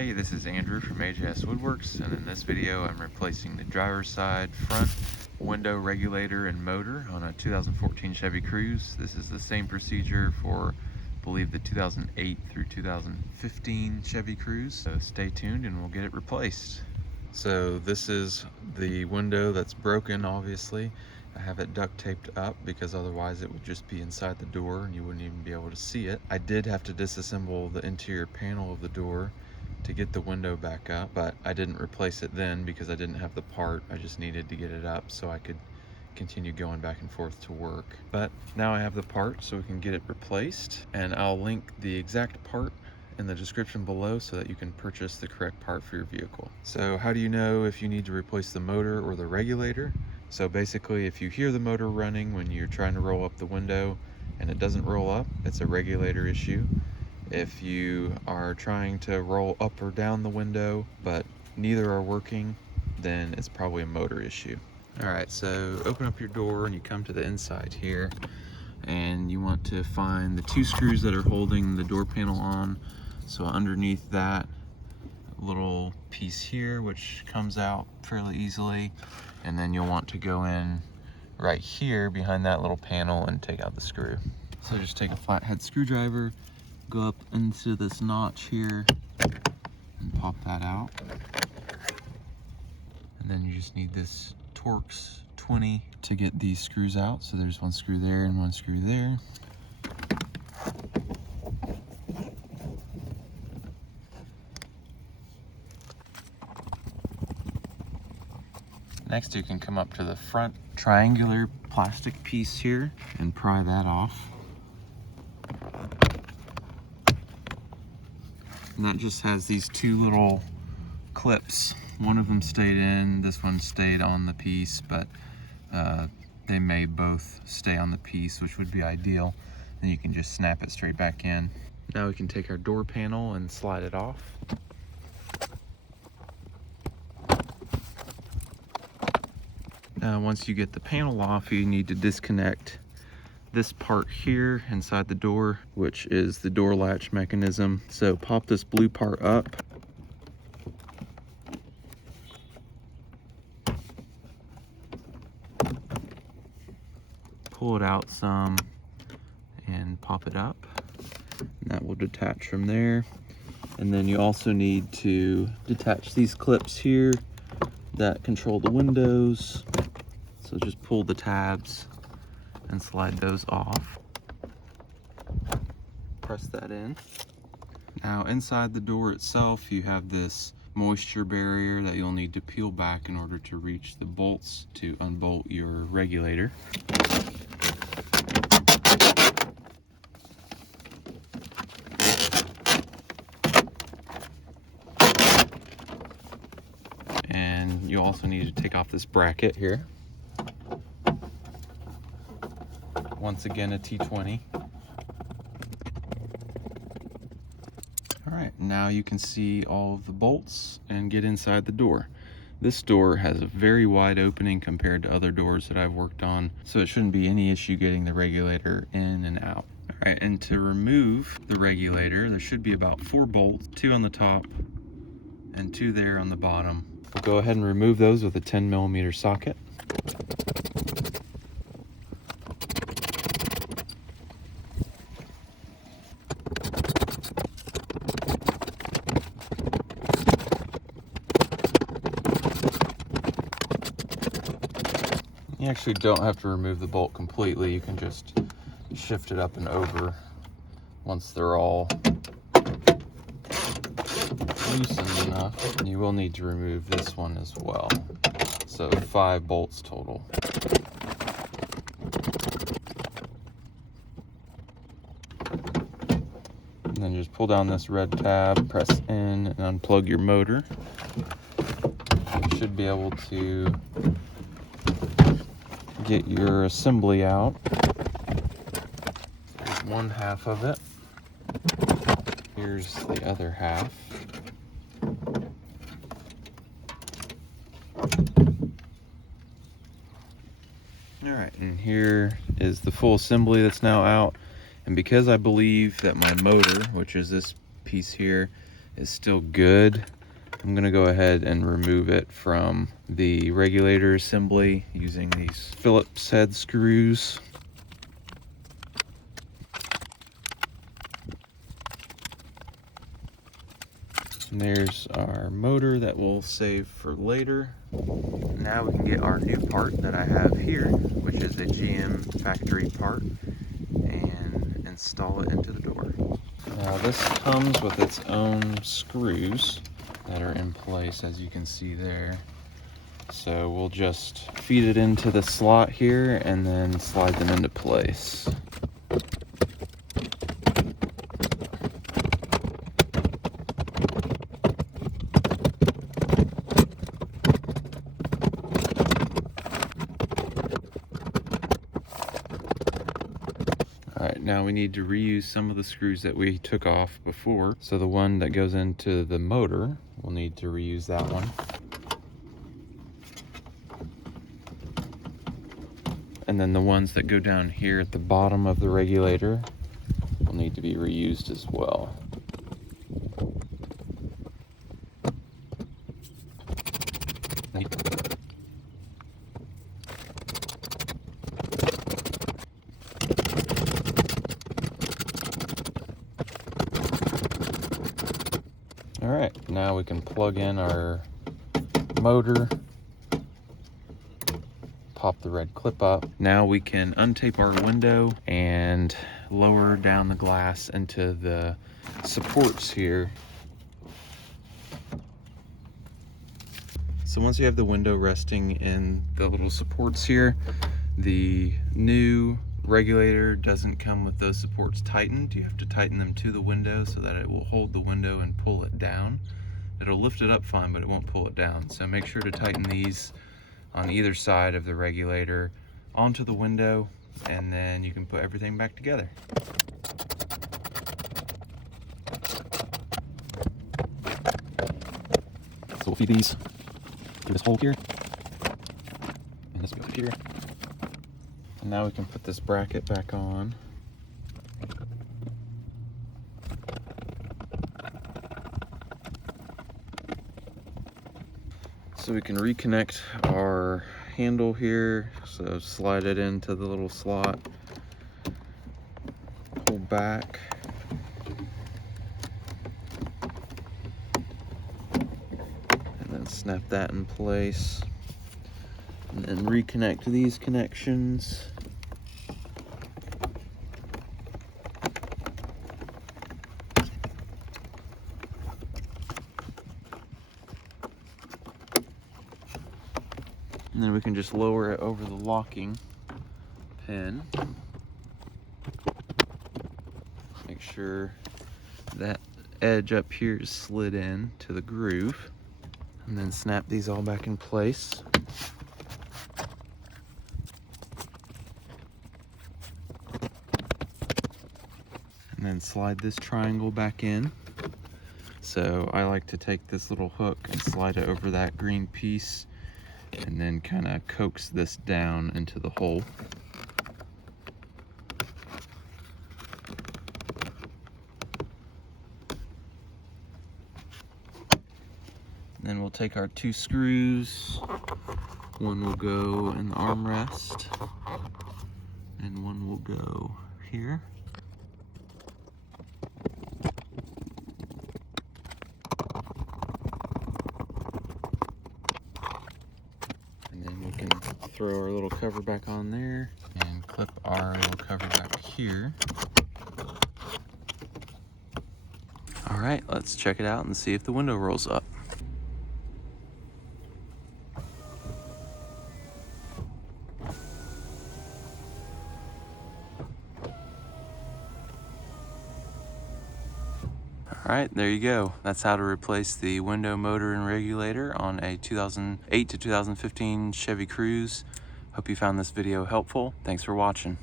Hey, this is Andrew from AJS Woodworks, and in this video I'm replacing the driver's side front window regulator and motor on a 2014 Chevy Cruze. This is the same procedure for, I believe, the 2008 through 2015 Chevy Cruze. So stay tuned and we'll get it replaced. So this is the window that's broken, obviously. I have it duct taped up because otherwise it would just be inside the door and you wouldn't even be able to see it. I did have to disassemble the interior panel of the door to get the window back up, but I didn't replace it then because I didn't have the part. I just needed to get it up so I could continue going back and forth to work. But now I have the part so we can get it replaced, and I'll link the exact part in the description below so that you can purchase the correct part for your vehicle. So how do you know if you need to replace the motor or the regulator? So basically, if you hear the motor running when you're trying to roll up the window and it doesn't roll up, it's a regulator issue. If you are trying to roll up or down the window, but neither are working, then it's probably a motor issue. All right, so open up your door and you come to the inside here, and you want to find the two screws that are holding the door panel on. So underneath that little piece here, which comes out fairly easily, and then you'll want to go in right here behind that little panel and take out the screw. So just take a flathead screwdriver, go up into this notch here and pop that out. And then you just need this Torx 20 to get these screws out. So there's one screw there and one screw there. Next, you can come up to the front triangular plastic piece here and pry that off. And that just has these two little clips. One of them stayed in, this one stayed on the piece, but they may both stay on the piece, which would be ideal. Then you can just snap it straight back in. Now we can take our door panel and slide it off. Once you get the panel off, you need to disconnect this part here inside the door, which is the door latch mechanism. So pop this blue part up. Pull it out some and pop it up. And that will detach from there. And then you also need to detach these clips here that control the windows. So just pull the tabs and slide those off. Press that in. Now inside the door itself, you have this moisture barrier that you'll need to peel back in order to reach the bolts to unbolt your regulator. And you also need to take off this bracket here. Once again, a T20. All right, now you can see all of the bolts and get inside the door. This door has a very wide opening compared to other doors that I've worked on, so it shouldn't be any issue getting the regulator in and out. All right, and to remove the regulator, there should be about 4 bolts, 2 on the top and 2 there on the bottom. We'll go ahead and remove those with a 10mm socket. You actually don't have to remove the bolt completely. You can just shift it up and over once they're all loosened enough. And you will need to remove this one as well. So 5 bolts total. And then just pull down this red tab, press in, and unplug your motor. You should be able to get your assembly out. There's one half of it. Here's the other half. All right, and here is the full assembly that's now out. And because I believe that my motor, which is this piece here, is still good. I'm gonna go ahead and remove it from the regulator assembly using these Phillips head screws. And there's our motor that we'll save for later. Now we can get our new part that I have here, which is a GM factory part, and install it into the door. Now this comes with its own screws that are in place, as you can see there. So we'll just feed it into the slot here and then slide them into place. All right, now we need to reuse some of the screws that we took off before. So the one that goes into the motor, we'll need to reuse that one. And then the ones that go down here at the bottom of the regulator will need to be reused as well. All right, now we can plug in our motor, pop the red clip up. Now we can untape our window and lower down the glass into the supports here. So once you have the window resting in the little supports here, the new regulator doesn't come with those supports tightened. You have to tighten them to the window so that it will hold the window and pull it down. It'll lift it up fine, but it won't pull it down. So make sure to tighten these on either side of the regulator onto the window, and then you can put everything back together. So we'll feed these through this hole here, and this will go here. And now we can put this bracket back on. So we can reconnect our handle here. So slide it into the little slot, pull back. And then snap that in place. And then reconnect these connections. And then we can just lower it over the locking pin. Make sure that edge up here is slid in to the groove. And then snap these all back in place. And then slide this triangle back in. So I like to take this little hook and slide it over that green piece, and then kind of coax this down into the hole. Then we'll take our two screws. One will go in the armrest, and one will go here. And then we can throw our little cover back on there and clip our little cover back here. All right, let's check it out and see if the window rolls up. All right, there you go. That's how to replace the window motor and regulator on a 2008 to 2015 Chevy Cruze. Hope you found this video helpful. Thanks for watching.